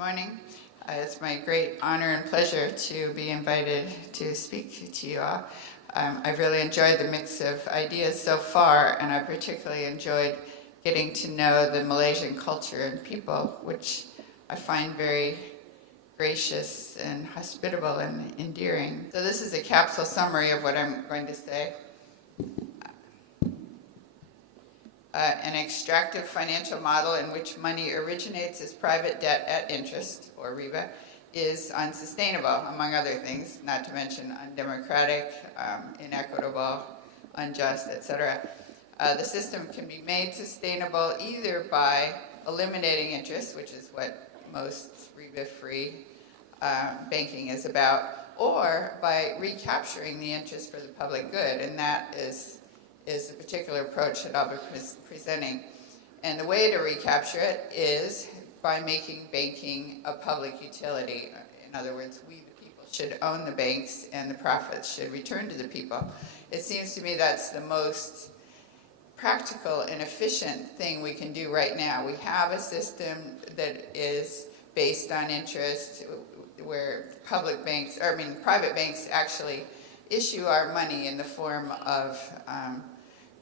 morning. It's my great honor and pleasure to be invited to speak to you all. I've really enjoyed the mix of ideas so far, and I particularly enjoyed getting to know the Malaysian culture and people, which I find very gracious and hospitable and endearing. So this is a capsule summary of what I'm going to say. An extractive financial model in which money originates as private debt at interest, or riba, is unsustainable, among other things, not to mention undemocratic, inequitable, unjust, etc. The system can be made sustainable either by eliminating interest, which is what most riba-free banking is about, or by recapturing the interest for the public good, and that is the particular approach that I'll be presenting. And the way to recapture it is by making banking a public utility. In other words, we the people should own the banks and the profits should return to the people. It seems to me that's the most practical and efficient thing we can do right now. We have a system that is based on interest where private banks actually issue our money in the form of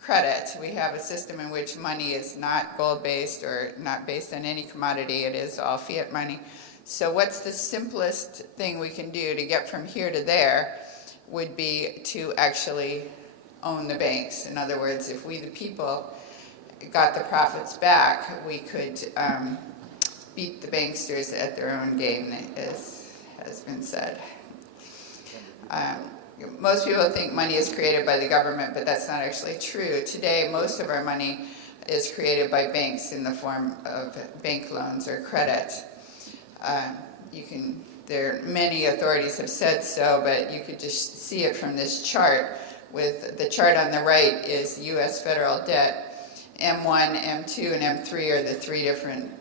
credit. We have a system in which money is not gold-based or not based on any commodity. It is all fiat money. So what's the simplest thing we can do to get from here to there would be to actually own the banks. In other words, if we the people got the profits back, we could beat the banksters at their own game, as has been said. Most people think money is created by the government, but that's not actually true. Today, most of our money is created by banks in the form of bank loans or credit. Many authorities have said so, but you could just see it from this chart. With the chart on the right is U.S. federal debt. M1, M2, and M3 are the three different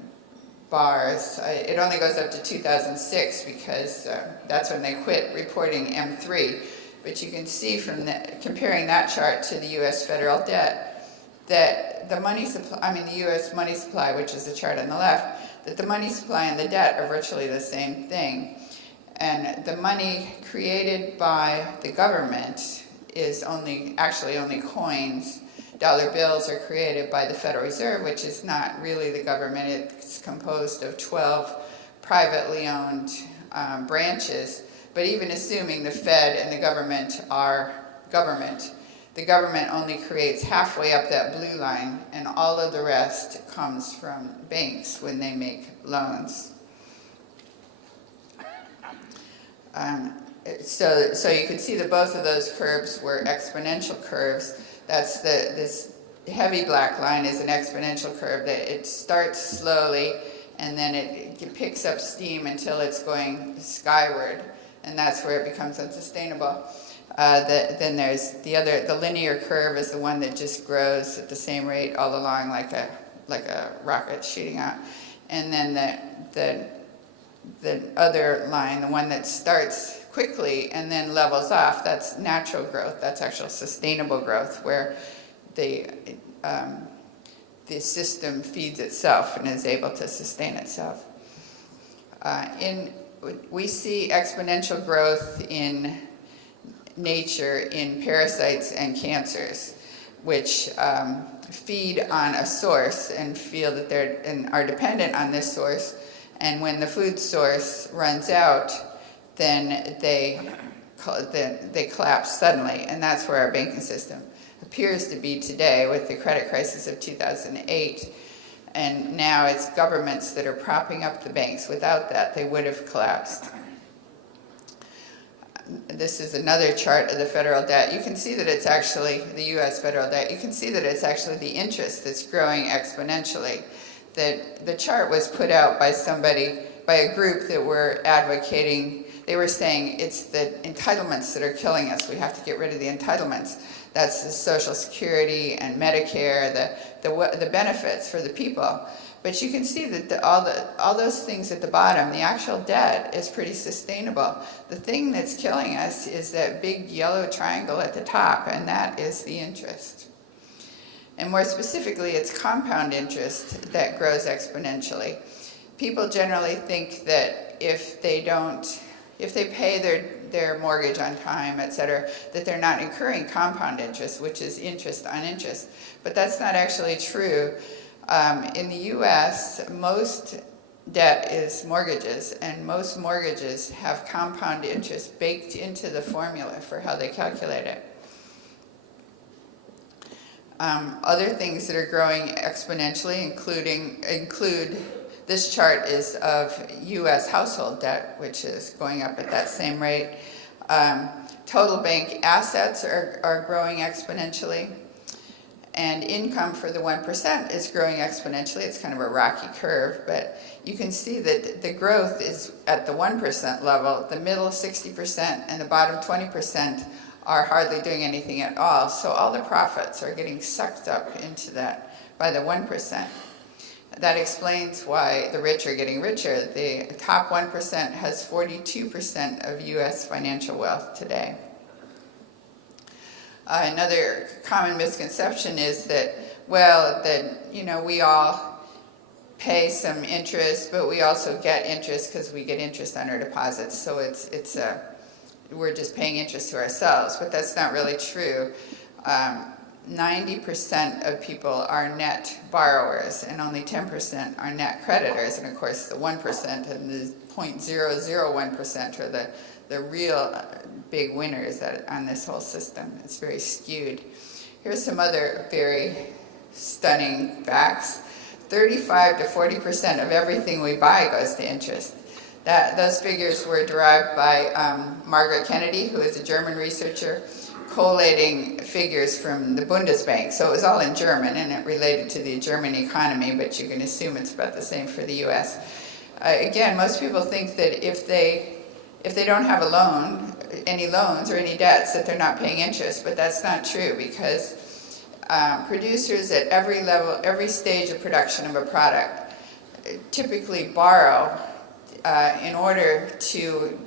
bars. It only goes up to 2006 because that's when they quit reporting M3. But you can see from comparing that chart to the U.S. federal debt that the U.S. money supply, which is the chart on the left, that the money supply and the debt are virtually the same thing. And the money created by the government is actually only coins. Dollar bills are created by the Federal Reserve, which is not really the government. It's composed of 12 privately owned branches. But even assuming the Fed and the government are government, the government only creates halfway up that blue line, and all of the rest comes from banks when they make loans. So you can see that both of those curves were exponential curves. That's this heavy black line is an exponential curve that it starts slowly and then it picks up steam until it's going skyward, and that's where it becomes unsustainable. Then there's the linear curve is the one that just grows at the same rate all along like a rocket shooting out. And then the other line, the one that starts quickly and then levels off, that's natural growth. That's actual sustainable growth where the system feeds itself and is able to sustain itself. We see exponential growth in nature in parasites and cancers, which feed on a source and feel that are dependent on this source. And when the food source runs out, then they collapse suddenly, and that's where our banking system appears to be today with the credit crisis of 2008. And now it's governments that are propping up the banks. Without that, they would have collapsed. This is another chart of the federal debt. You can see that it's actually the U.S. federal debt. You can see that it's actually the interest that's growing exponentially. The chart was put out by a group that were advocating. They were saying it's the entitlements that are killing us. We have to get rid of the entitlements. That's the Social Security and Medicare, the benefits for the people. But you can see that all those things at the bottom, the actual debt is pretty sustainable. The thing that's killing us is that big yellow triangle at the top, and that is the interest. And more specifically, it's compound interest that grows exponentially. people generally think that if they pay their mortgage on time, et cetera, that they're not incurring compound interest, which is interest on interest. But that's not actually true. In the US, most debt is mortgages, and most mortgages have compound interest baked into the formula for how they calculate it. Other things that are growing exponentially include this chart is of U.S. household debt, which is going up at that same rate. Total bank assets are growing exponentially. And income for the 1% is growing exponentially. It's kind of a rocky curve, but you can see that the growth is at the 1% level. The middle 60% and the bottom 20% are hardly doing anything at all. So all the profits are getting sucked up into that by the 1%. That explains why the rich are getting richer. The top 1% has 42% of U.S. financial wealth today. Another common misconception is that, well, we all pay some interest, but we also get interest because we get interest on our deposits. So we're just paying interest to ourselves, but that's not really true. 90% of people are net borrowers, and only 10% are net creditors. And of course, the 1% and the 0.001% are the real big winners on this whole system. It's very skewed. Here's some other very stunning facts. 35 to 40% of everything we buy goes to interest. Those figures were derived by Margaret Kennedy, who is a German researcher, collating figures from the Bundesbank. So it was all in German, and it related to the German economy, but you can assume it's about the same for the U.S. Again, most people think that if they don't have any loans or any debts, that they're not paying interest, but that's not true, because producers at every level, every stage of production of a product typically borrow in order to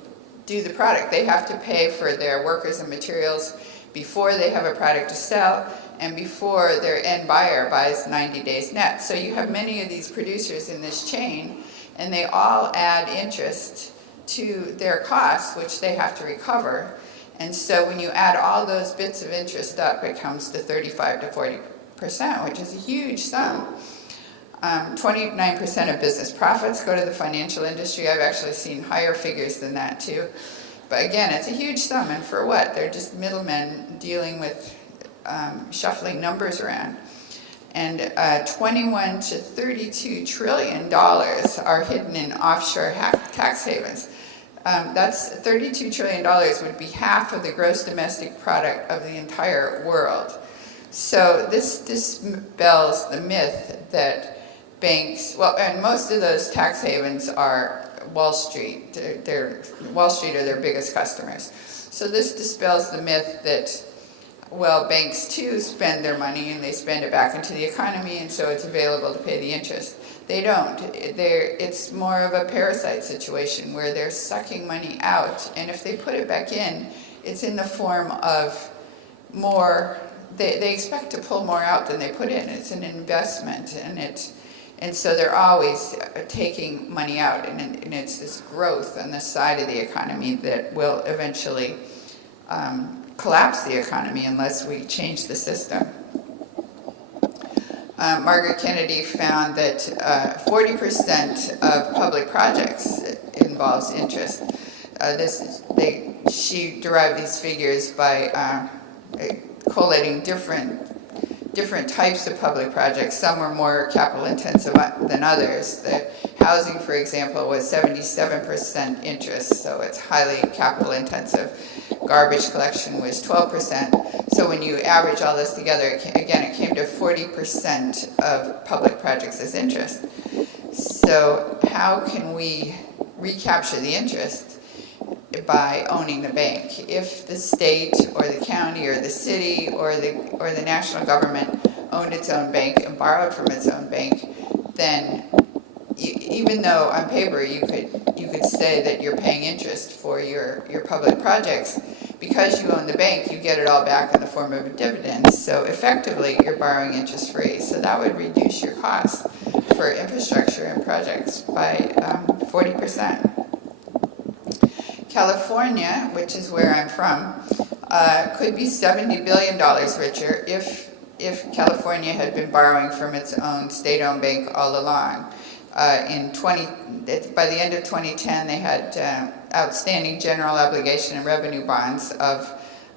do the product. They have to pay for their workers and materials before they have a product to sell and before their end buyer buys 90 days net. So you have many of these producers in this chain, and they all add interest to their costs, which they have to recover. And so when you add all those bits of interest up, it comes to 35 to 40%, which is a huge sum. 29% of business profits go to the financial industry. I've actually seen higher figures than that too. But again, it's a huge sum, and for what? They're just middlemen dealing with shuffling numbers around. And 21 to 32 trillion dollars are hidden in offshore tax havens. That's $32 trillion would be half of the gross domestic product of the entire world. So this dispels the myth that banks, and most of those tax havens are Wall Street. Wall Street are their biggest customers. So this dispels the myth that, well, banks too spend their money and they spend it back into the economy, and so it's available to pay the interest. They don't. It's more of a parasite situation where they're sucking money out, and if they put it back in, it's in the form of more. They expect to pull more out than they put in. It's an investment, and so they're always taking money out, and it's this growth on the side of the economy that will eventually collapse the economy unless we change the system. Margaret Kennedy found that 40% of public projects involves interest. She derived these figures by collating different types of public projects. Some were more capital intensive than others. The housing, for example, was 77% interest, so it's highly capital intensive. Garbage collection was 12%. So when you average all this together, it came to 40% of public projects as interest. So how can we recapture the interest? By owning the bank. If the state or the county or the city or the national government owned its own bank and borrowed from its own bank, then even though on paper you could say that you're paying interest for your public projects, because you own the bank, you get it all back in the form of a dividend. So effectively, you're borrowing interest free. So that would reduce your costs for infrastructure and projects by 40%. California, which is where I'm from, could be $70 billion richer if California had been borrowing from its own state-owned bank all along. By the end of 2010, they had outstanding general obligation and revenue bonds of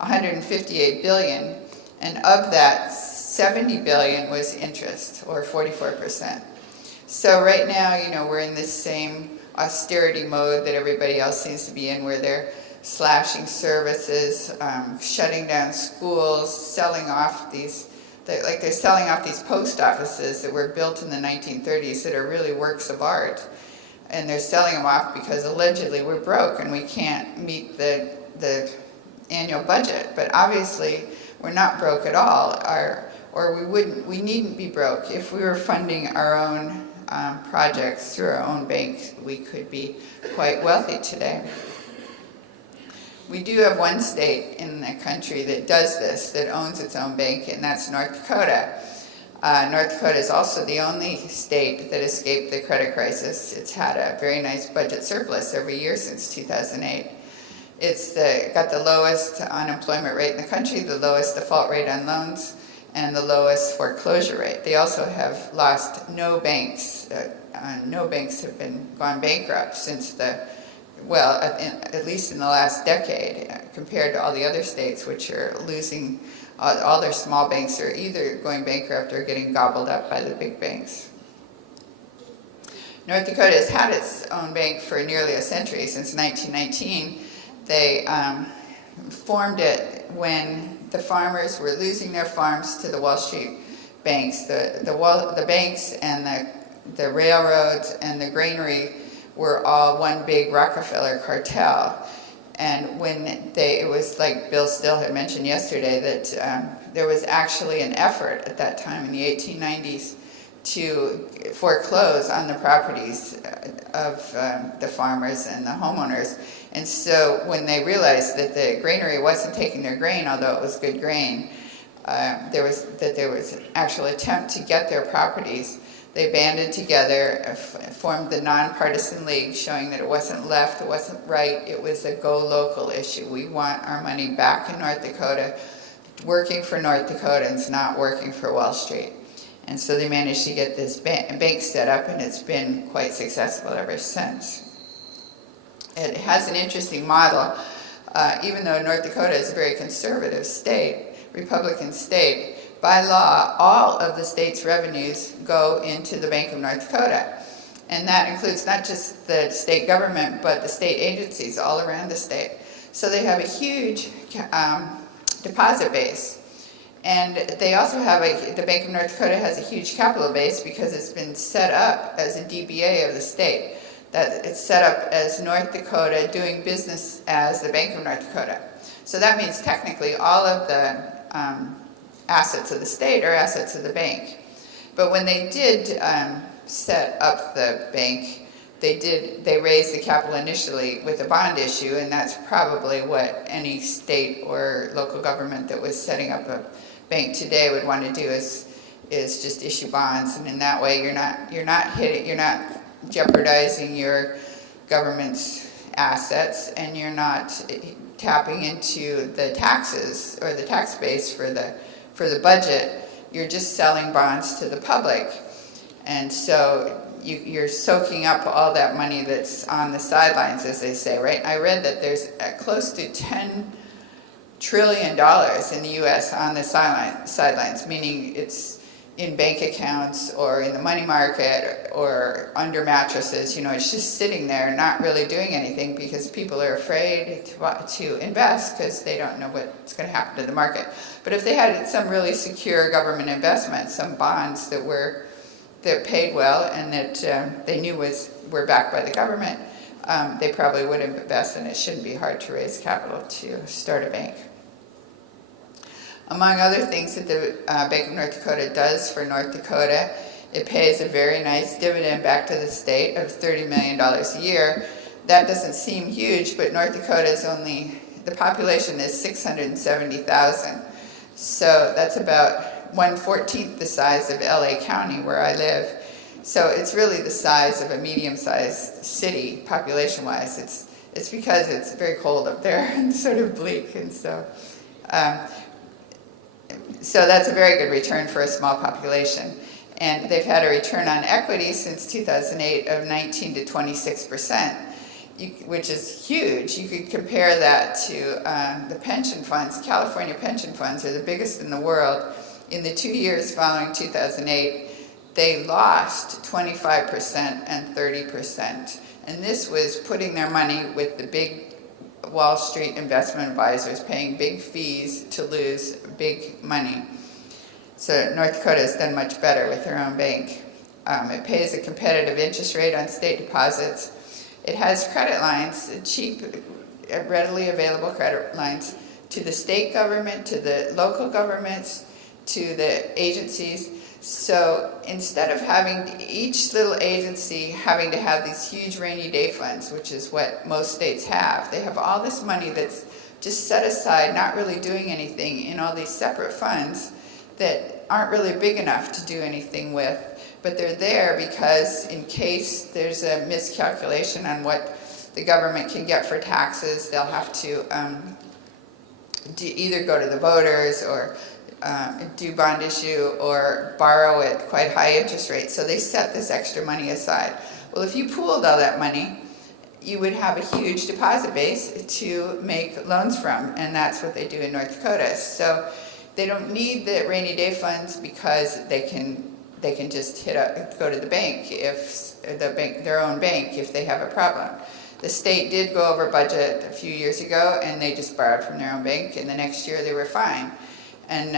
$158 billion, and of that, $70 billion was interest, or 44%. So right now, we're in this same austerity mode that everybody else seems to be in, where they're slashing services, shutting down schools, selling off these post offices that were built in the 1930s that are really works of art. And they're selling them off because allegedly we're broke and we can't meet the annual budget. But obviously we're not broke at all, we needn't be broke. If we were funding our own projects through our own bank, we could be quite wealthy today. We do have one state in the country that does this, that owns its own bank, and that's North Dakota. North Dakota is also the only state that escaped the credit crisis. It's had a very nice budget surplus every year since 2008. It's got the lowest unemployment rate in the country, the lowest default rate on loans, and the lowest foreclosure rate. They also have lost no banks. No banks have gone bankrupt since at least in the last decade, compared to all the other states, which are losing. All their small banks are either going bankrupt or getting gobbled up by the big banks. North Dakota has had its own bank for nearly a century, since 1919. They formed it when the farmers were losing their farms to the Wall Street banks. The banks and the railroads and the granary were all one big Rockefeller cartel. And it was like Bill Still had mentioned yesterday, that there was actually an effort at that time in the 1890s to foreclose on the properties of the farmers and the homeowners. And so when they realized that the granary wasn't taking their grain, although it was good grain, there was an actual attempt to get their properties. They banded together, formed the Nonpartisan League, showing that it wasn't left, it wasn't right, it was a go local issue. We want our money back in North Dakota, working for North Dakotans, not working for Wall Street. And so they managed to get this bank set up, and it's been quite successful ever since. It has an interesting model. Even though North Dakota is a very conservative state, Republican state, by law, all of the state's revenues go into the Bank of North Dakota. And that includes not just the state government, but the state agencies all around the state. So they have a huge deposit base. And they also have the Bank of North Dakota has a huge capital base because it's been set up as a DBA of the state. That it's set up as North Dakota doing business as the Bank of North Dakota. So that means technically all of the assets of the state are assets of the bank. But when they did set up the bank, they raised the capital initially with a bond issue, and that's probably what any state or local government that was setting up a bank today would want to do is just issue bonds, and in that way you're not jeopardizing your government's assets, and you're not tapping into the taxes or the tax base for the budget. You're just selling bonds to the public. And so you're soaking up all that money that's on the sidelines, as they say, right? I read that there's close to $10 trillion in the U.S. on the sidelines, meaning it's in bank accounts or in the money market or under mattresses. It's just sitting there not really doing anything because people are afraid to invest because they don't know what's going to happen to the market. But if they had some really secure government investment, some bonds that paid well and that they knew were backed by the government, they probably would invest, and it shouldn't be hard to raise capital to start a bank. Among other things that the Bank of North Dakota does for North Dakota, it pays a very nice dividend back to the state of $30 million a year. That doesn't seem huge, but North Dakota's the population is 670,000. So that's about 1/14 the size of LA County, where I live. So it's really the size of a medium-sized city population-wise. It's because it's very cold up there and sort of bleak, and um, so that's a very good return for a small population. And they've had a return on equity since 2008 of 19 to 26%, which is huge. You could compare that to the pension funds. California pension funds are the biggest in the world. In the 2 years following 2008, they lost 25% and 30%. And this was putting their money with the big Wall Street investment advisors, paying big fees to lose big money. So North Dakota has done much better with their own bank. It pays a competitive interest rate on state deposits. It has credit lines, cheap, readily available credit lines to the state government, to the local governments, to the agencies. So instead of having each little agency having to have these huge rainy day funds, which is what most states have, they have all this money that's just set aside, not really doing anything, in all these separate funds that aren't really big enough to do anything with, but they're there because in case there's a miscalculation on what the government can get for taxes, they'll have to either go to the voters or do bond issue or borrow at quite high interest rates. So they set this extra money aside. Well, if you pooled all that money, you would have a huge deposit base to make loans from, and that's what they do in North Dakota. So they don't need the rainy day funds because they can just go to the bank, if their own bank, if they have a problem. The state did go over budget a few years ago, and they just borrowed from their own bank, and the next year they were fine. And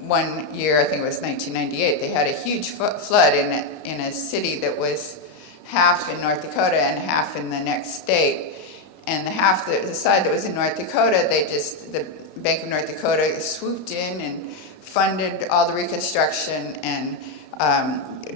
one year, I think it was 1998, they had a huge flood in a city that was half in North Dakota and half in the next state. And the side that was in North Dakota, the Bank of North Dakota swooped in and funded all the reconstruction and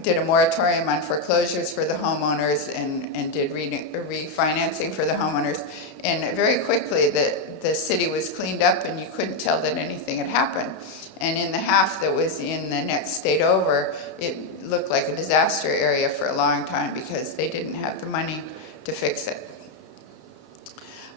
did a moratorium on foreclosures for the homeowners and did refinancing for the homeowners. And very quickly, the city was cleaned up and you couldn't tell that anything had happened. And in the half that was in the next state over, it looked like a disaster area for a long time because they didn't have the money to fix it.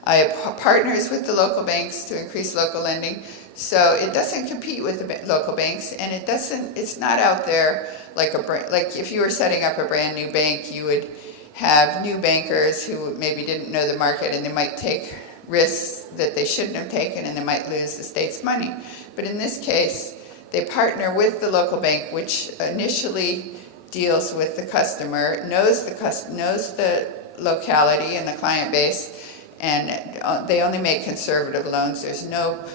I have partners with the local banks to increase local lending. So it doesn't compete with the local banks, and it's not out there like if you were setting up a brand new bank, you would have new bankers who maybe didn't know the market, and they might take risks that they shouldn't have taken, and they might lose the state's money. But in this case, they partner with the local bank, which initially deals with the customer, knows the locality and the client base, and they only make conservative loans. There's no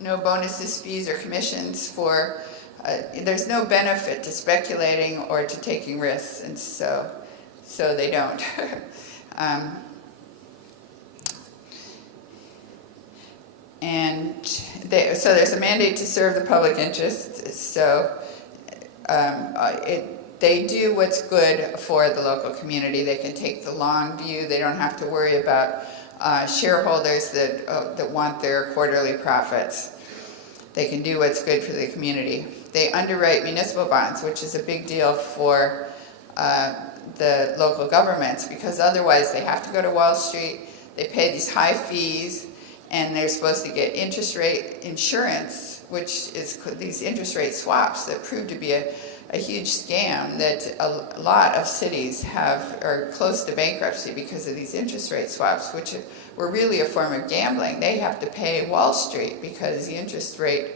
bonuses, fees, or commissions for. There's no benefit to speculating or to taking risks, and so they don't. So there's a mandate to serve the public interest. So they do what's good for the local community. They can take the long view. They don't have to worry about shareholders that want their quarterly profits. They can do what's good for the community. They underwrite municipal bonds, which is a big deal for the local governments, because otherwise they have to go to Wall Street, they pay these high fees, and they're supposed to get interest rate insurance, which is these interest rate swaps that prove to be a huge scam that a lot of cities are close to bankruptcy because of these interest rate swaps, which were really a form of gambling. They have to pay Wall Street because the interest rate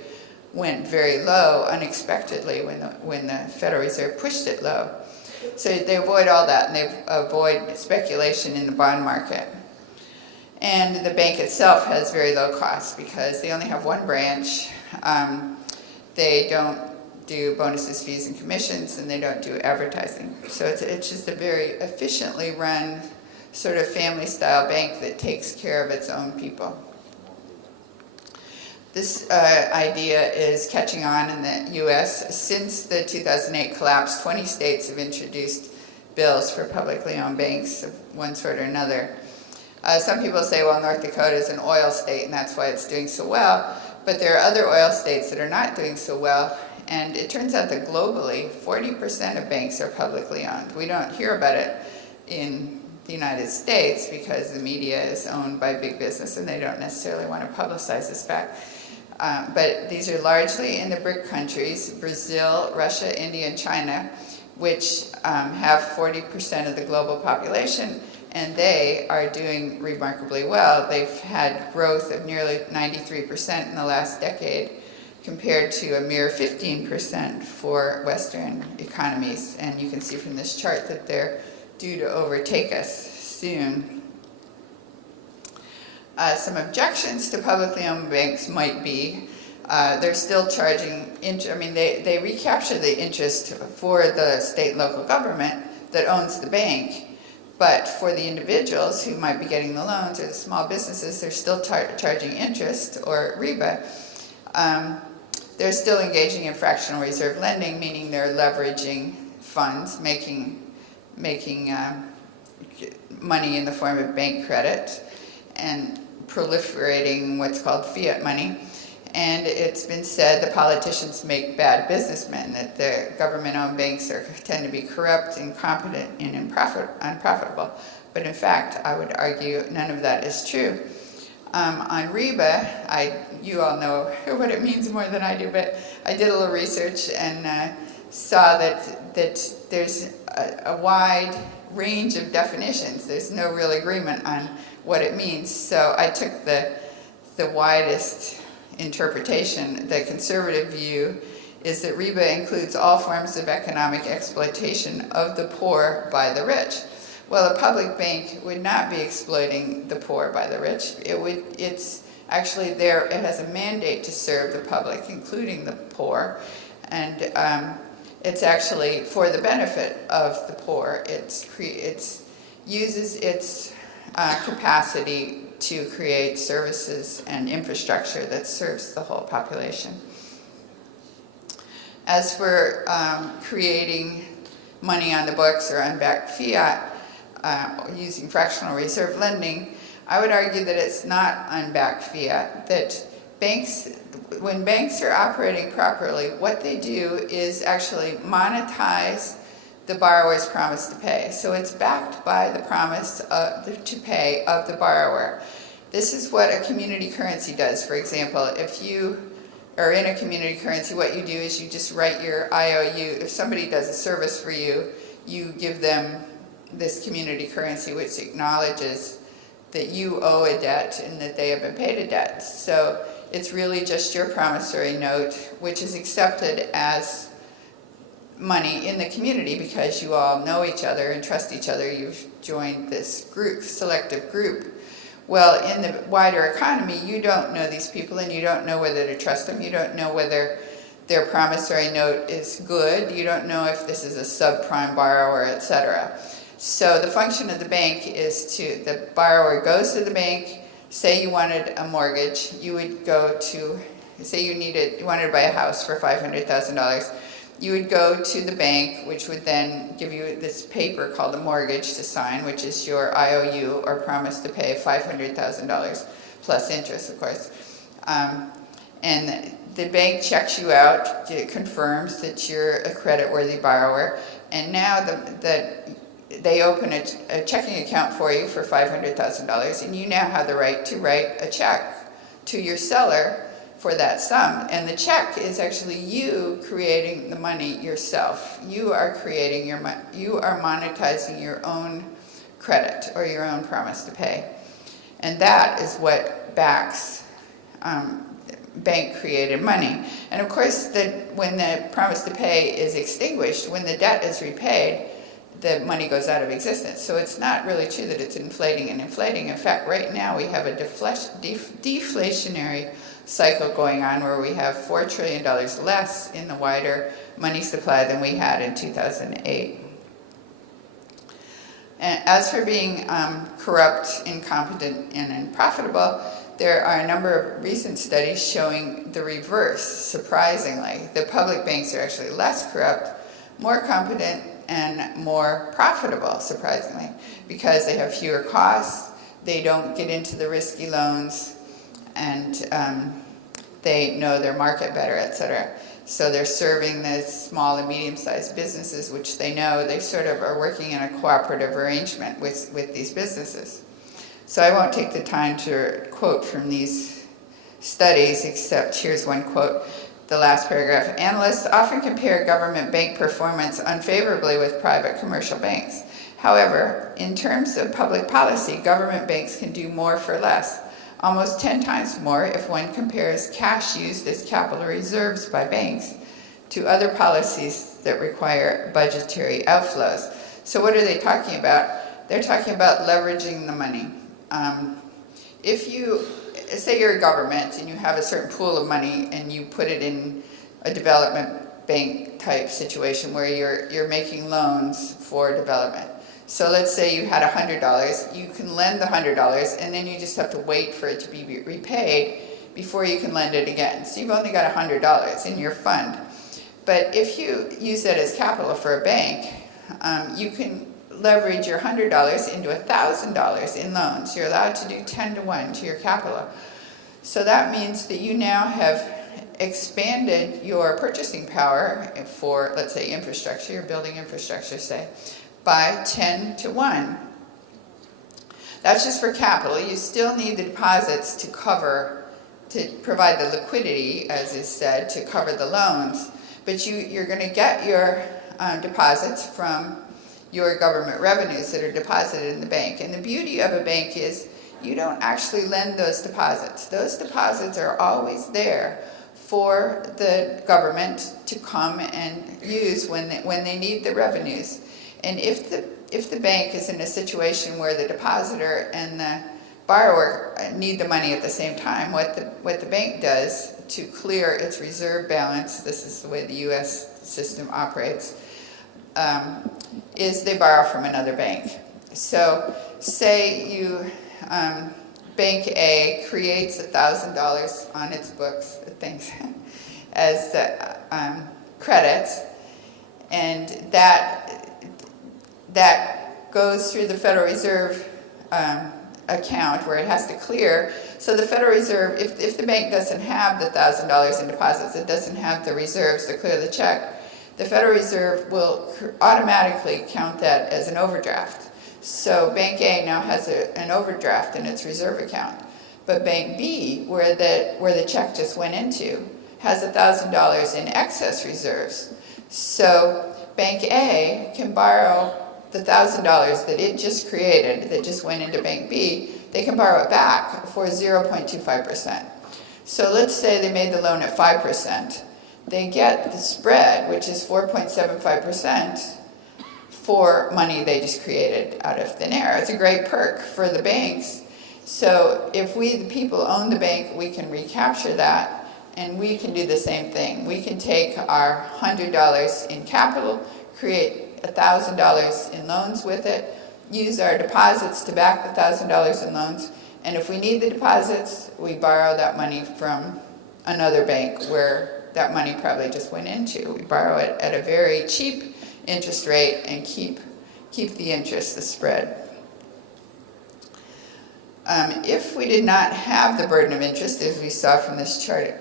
went very low unexpectedly when the Federal Reserve pushed it low. So they avoid all that, and they avoid speculation in the bond market. And the bank itself has very low costs because they only have one branch. They don't do bonuses, fees, and commissions, and they don't do advertising. So it's just a very efficiently run sort of family-style bank that takes care of its own people. This idea is catching on in the U.S. Since the 2008 collapse, 20 states have introduced bills for publicly owned banks of one sort or another. Some people say, well, North Dakota is an oil state, and that's why it's doing so well. But there are other oil states that are not doing so well, and it turns out that globally, 40% of banks are publicly owned. We don't hear about it in the United States because the media is owned by big business and they don't necessarily want to publicize this fact. But these are largely in the BRIC countries, Brazil, Russia, India, and China, which have 40% of the global population, and they are doing remarkably well. They've had growth of nearly 93% in the last decade, compared to a mere 15% for Western economies. And you can see from this chart that they're due to overtake us soon. Some objections to publicly owned banks might be they're still charging they recapture the interest for the state and local government that owns the bank, but for the individuals who might be getting the loans or the small businesses, they're still charging interest, or riba. They're still engaging in fractional reserve lending, meaning they're leveraging funds, making money in the form of bank credit, and proliferating what's called fiat money. And it's been said that politicians make bad businessmen, that the government-owned banks tend to be corrupt, incompetent, and unprofitable. But in fact, I would argue none of that is true. On riba, you all know what it means more than I do, but I did a little research and saw that there's a wide range of definitions. There's no real agreement on what it means. So I took the widest interpretation. The conservative view is that riba includes all forms of economic exploitation of the poor by the rich. Well, a public bank would not be exploiting the poor by the rich. It's actually there. It has a mandate to serve the public, including the poor, and it's actually for the benefit of the poor. It uses its capacity to create services and infrastructure that serves the whole population. As for creating money on the books or unbacked fiat using fractional reserve lending, I would argue that it's not unbacked fiat, that when banks are operating properly, what they do is actually monetize the borrower's promise to pay. So it's backed by the promise to pay of the borrower. This is what a community currency does. For example, if you are in a community currency, what you do is you just write your IOU. If somebody does a service for you, you give them this community currency, which acknowledges that you owe a debt and that they have been paid a debt. So it's really just your promissory note, which is accepted as money in the community because you all know each other and trust each other. You've joined this group, selective group. Well, in the wider economy, you don't know these people and you don't know whether to trust them. You don't know whether their promissory note is good. You don't know if this is a subprime borrower, etc. So the function of the bank is the borrower goes to the bank. Say you wanted a mortgage, you would go to, say you wanted to buy a house for $500,000. You would go to the bank, which would then give you this paper called a mortgage to sign, which is your IOU, or promise to pay $500,000 plus interest, of course. And the bank checks you out, it confirms that you're a creditworthy borrower, and now they open a checking account for you for $500,000, and you now have the right to write a check to your seller for that sum. And the check is actually you creating the money yourself. You are creating you are monetizing your own credit or your own promise to pay. And that is what backs bank created money. And of course, when the promise to pay is extinguished, when the debt is repaid, the money goes out of existence. So it's not really true that it's inflating and inflating. In fact, right now we have a deflationary cycle going on where we have $4 trillion less in the wider money supply than we had in 2008. And as for being corrupt, incompetent, and unprofitable, there are a number of recent studies showing the reverse, surprisingly. The public banks are actually less corrupt, more competent, and more profitable, surprisingly, because they have fewer costs, they don't get into the risky loans, and they know their market better, et cetera. So they're serving the small and medium-sized businesses, which they know. They sort of are working in a cooperative arrangement with these businesses. So I won't take the time to quote from these studies, except here's one quote, the last paragraph. Analysts often compare government bank performance unfavorably with private commercial banks. However, in terms of public policy, government banks can do more for less, almost 10 times more if one compares cash used as capital reserves by banks to other policies that require budgetary outflows. So what are they talking about? They're talking about leveraging the money. If you, say you're a government and you have a certain pool of money and you put it in a development bank type situation where you're making loans for development. So let's say you had $100, you can lend the $100 and then you just have to wait for it to be repaid before you can lend it again. So you've only got $100 in your fund. But if you use that as capital for a bank, you can leverage your $100 into $1,000 in loans. You're allowed to do 10 to 1 to your capital. So that means that you now have expanded your purchasing power for, let's say, infrastructure, you're building infrastructure, say, by 10 to 1. That's just for capital. You still need the deposits to provide the liquidity, as is said, to cover the loans. But you're going to get your deposits from your government revenues that are deposited in the bank. And the beauty of a bank is you don't actually lend those deposits. Those deposits are always there for the government to come and use when they need the revenues. And if the bank is in a situation where the depositor and the borrower need the money at the same time, what the bank does to clear its reserve balance, this is the way the U.S. system operates, is they borrow from another bank. So say you, Bank A creates $1,000 on its books, things, as credits, and that goes through the Federal Reserve account where it has to clear. So the Federal Reserve, if the bank doesn't have the $1,000 in deposits, it doesn't have the reserves to clear the check, the Federal Reserve will automatically count that as an overdraft. So Bank A now has an overdraft in its reserve account. But Bank B, where the check just went into, has $1,000 in excess reserves. So Bank A can borrow the $1,000 that it just created, that just went into Bank B, they can borrow it back for 0.25%. So let's say they made the loan at 5%. They get the spread, which is 4.75%, for money they just created out of thin air. It's a great perk for the banks. So if we, the people, own the bank, we can recapture that, and we can do the same thing. We can take our $100 in capital, create $1,000 in loans with it, use our deposits to back the $1,000 in loans, and if we need the deposits, we borrow that money from another bank where that money probably just went into. We borrow it at a very cheap interest rate and keep the interest, the spread. If we did not have the burden of interest, as we saw from this chart,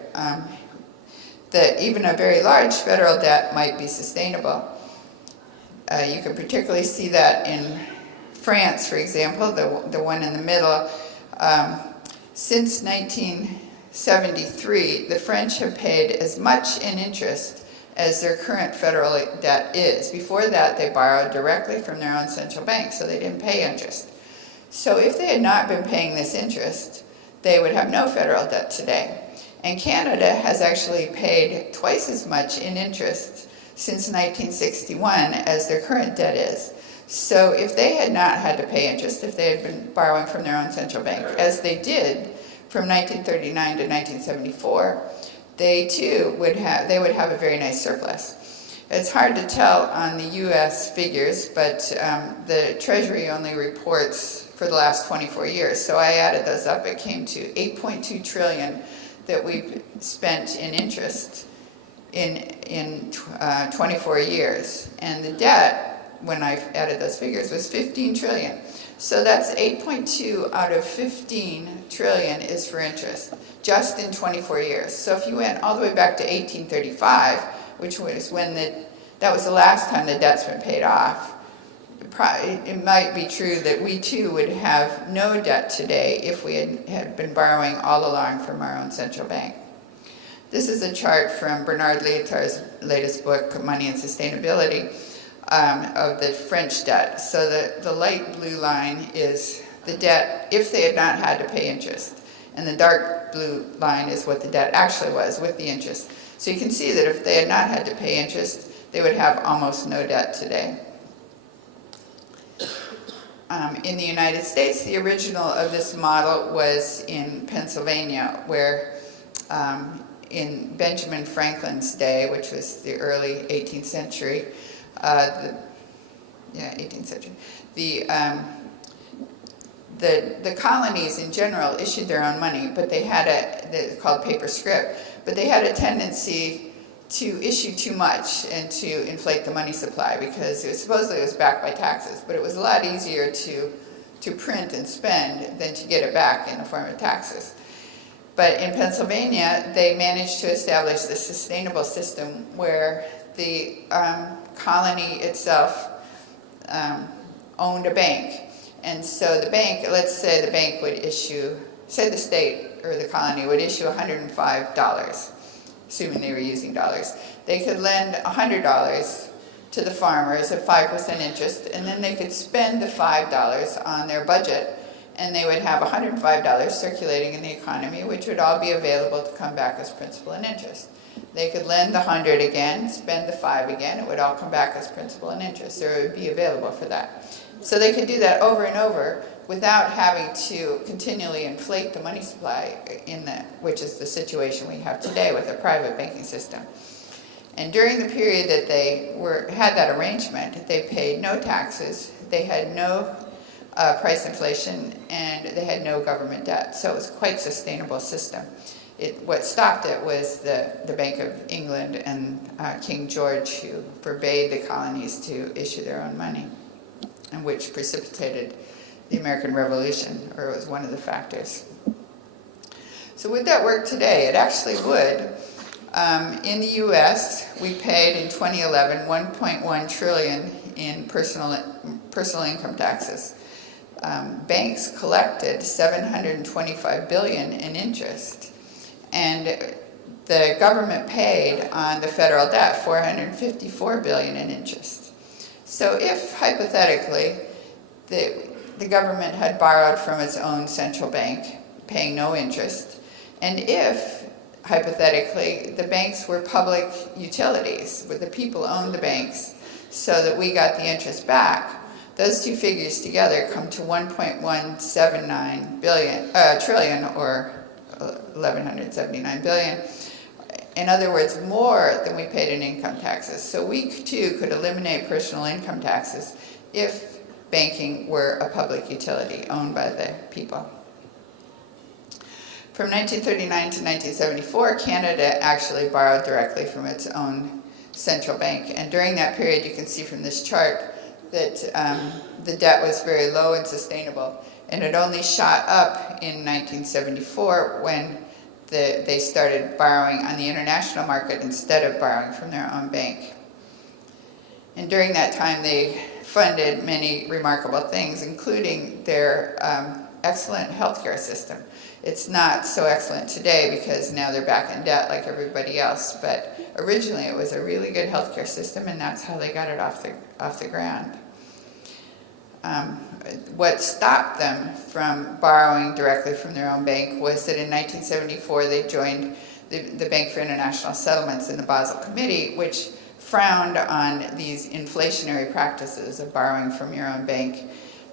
that even a very large federal debt might be sustainable. You can particularly see that in France, for example, the one in the middle. Since 1973, the French have paid as much in interest as their current federal debt is. Before that, they borrowed directly from their own central bank, so they didn't pay interest. So if they had not been paying this interest, they would have no federal debt today. And Canada has actually paid twice as much in interest since 1961 as their current debt is. So if they had not had to pay interest, if they had been borrowing from their own central bank, as they did from 1939 to 1974, they too would have a very nice surplus. It's hard to tell on the U.S. figures, but the Treasury only reports for the last 24 years. So I added those up. It came to $8.2 trillion that we've spent in interest in 24 years. And the debt when I added those figures, was 15 trillion. So that's 8.2 out of 15 trillion is for interest, just in 24 years. So if you went all the way back to 1835, which was when that was the last time the debt's been paid off, it might be true that we too would have no debt today if we had been borrowing all along from our own central bank. This is a chart from Bernard Lietaer's latest book, Money and Sustainability, of the French debt. So the light blue line is the debt if they had not had to pay interest. And the dark blue line is what the debt actually was with the interest. So you can see that if they had not had to pay interest, they would have almost no debt today. In the United States, the original of this model was in Pennsylvania, where in Benjamin Franklin's day, which was the early 18th century, 18th century, the colonies in general issued their own money, but they had it's called paper scrip, but they had a tendency to issue too much and to inflate the money supply because supposedly it was backed by taxes, but it was a lot easier to print and spend than to get it back in the form of taxes. But in Pennsylvania, they managed to establish this sustainable system where the colony itself owned a bank. And so the bank, let's say the bank would issue, say the state or the colony would issue $105, assuming they were using dollars. They could lend $100 to the farmers at 5% interest, and then they could spend the $5 on their budget, and they would have $105 circulating in the economy, which would all be available to come back as principal and interest. They could lend the 100 again, spend the 5 again, it would all come back as principal and interest, so it would be available for that. So they could do that over and over without having to continually inflate the money supply which is the situation we have today with a private banking system. And during the period that they had that arrangement, they paid no taxes, they had no price inflation, and they had no government debt. So it was quite a sustainable system. What stopped it was the Bank of England and King George, who forbade the colonies to issue their own money, and which precipitated the American Revolution, or it was one of the factors. So would that work today? It actually would. In the U.S., we paid in 2011 $1.1 trillion in personal income taxes. Banks collected $725 billion in interest, and the government paid on the federal debt $454 billion in interest. So if hypothetically the government had borrowed from its own central bank, paying no interest, and if hypothetically the banks were public utilities, where the people owned the banks, so that we got the interest back, those two figures together come to 1.179 trillion, or 1,179 billion. In other words, more than we paid in income taxes. So we too could eliminate personal income taxes if banking were a public utility owned by the people. From 1939 to 1974, Canada actually borrowed directly from its own central bank. And during that period, you can see from this chart that the debt was very low and sustainable. And it only shot up in 1974 when they started borrowing on the international market instead of borrowing from their own bank. And during that time, they funded many remarkable things, including their excellent healthcare system. It's not so excellent today because now they're back in debt like everybody else, but originally it was a really good healthcare system, and that's how they got it off the ground. What stopped them from borrowing directly from their own bank was that in 1974 they joined the Bank for International Settlements in the Basel Committee, which frowned on these inflationary practices of borrowing from your own bank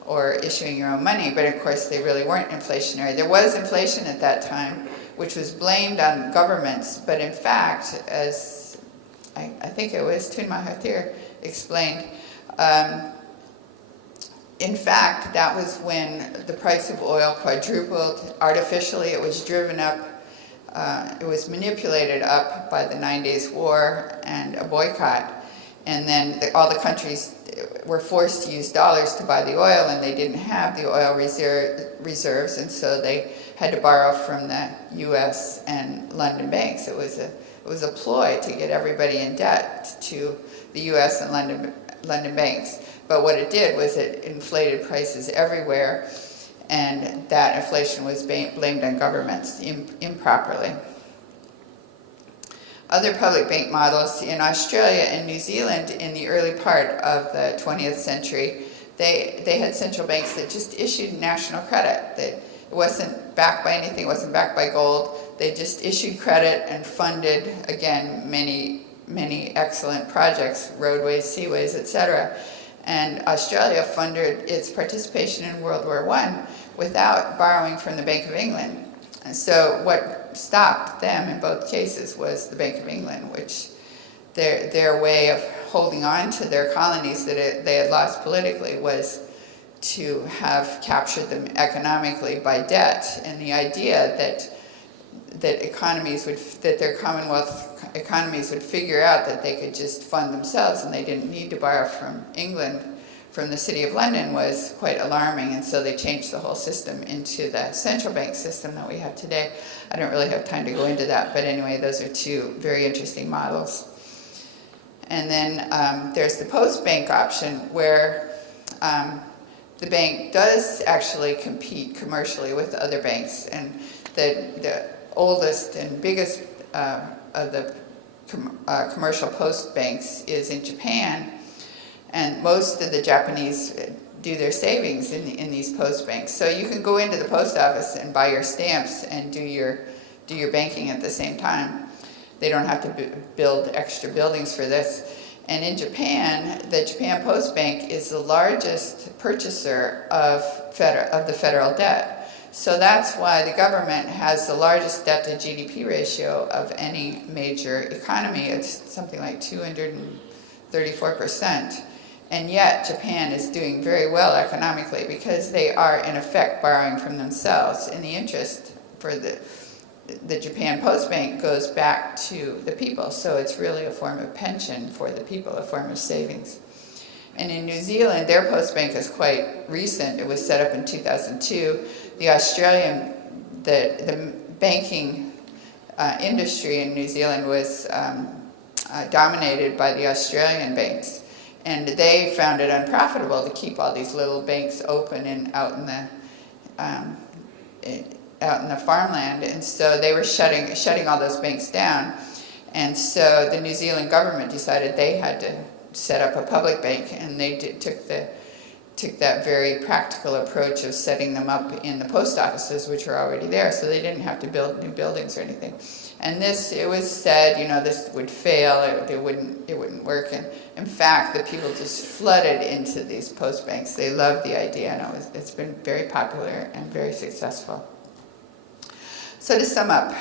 or issuing your own money, but of course they really weren't inflationary. There was inflation at that time, which was blamed on governments, but in fact, as I think it was Tun Mahathir explained, in fact, that was when the price of oil quadrupled. Artificially, it was driven up. It was manipulated up by the 9 Days War and a boycott. And then all the countries were forced to use dollars to buy the oil, and they didn't have the oil reserves, and so they had to borrow from the U.S. and London banks. It was a ploy to get everybody in debt to the U.S. and London banks. But what it did was it inflated prices everywhere, and that inflation was blamed on governments improperly. Other public bank models in Australia and New Zealand in the early part of the 20th century, they had central banks that just issued national credit. It wasn't backed by anything, it wasn't backed by gold. They just issued credit and funded, again, many excellent projects, roadways, seaways, etc. And Australia funded its participation in World War I without borrowing from the Bank of England. And so what stopped them in both cases was the Bank of England, which their way of holding on to their colonies that they had lost politically was to have captured them economically by debt. And the idea that their Commonwealth economies would figure out that they could just fund themselves and they didn't need to borrow from England, from the City of London, was quite alarming, and so they changed the whole system into the central bank system that we have today. I don't really have time to go into that, but anyway, those are two very interesting models. And then there's the post-bank option, where the bank does actually compete commercially with other banks, and the oldest and biggest of the commercial post banks is in Japan, and most of the Japanese do their savings in these post banks. So you can go into the post office and buy your stamps and do your banking at the same time. They don't have to build extra buildings for this. And in Japan, the Japan Post Bank is the largest purchaser of the federal debt. So that's why the government has the largest debt to GDP ratio of any major economy. It's something like 234%. And yet Japan is doing very well economically because they are in effect borrowing from themselves, and the interest for the Japan Post Bank goes back to the people. So it's really a form of pension for the people, a form of savings. And in New Zealand, their post bank is quite recent. It was set up in 2002. The Australian, the banking industry in New Zealand was dominated by the Australian banks. And they found it unprofitable to keep all these little banks open and out in the farmland, and so they were shutting all those banks down. And so the New Zealand government decided they had to set up a public bank, and they took that very practical approach of setting them up in the post offices, which were already there, so they didn't have to build new buildings or anything. And it was said, this would fail, it wouldn't work. And in fact, the people just flooded into these post banks. They loved the idea, and it's been very popular and very successful. So to sum up,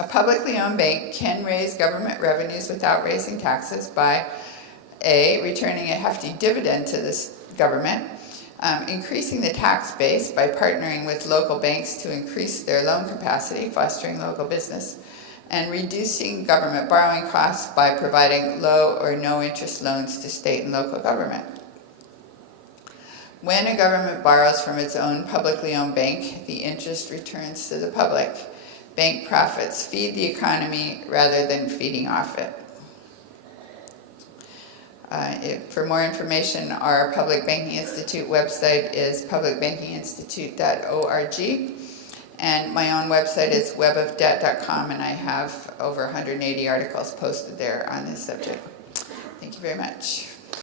a publicly owned bank can raise government revenues without raising taxes by A, returning a hefty dividend to this government, increasing the tax base by partnering with local banks to increase their loan capacity, fostering local business, and reducing government borrowing costs by providing low or no interest loans to state and local government. When a government borrows from its own publicly owned bank, the interest returns to the public. Bank profits feed the economy rather than feeding off it. For more information, our Public Banking Institute website is publicbankinginstitute.org, and my own website is webofdebt.com, and I have over 180 articles posted there on this subject. Thank you very much.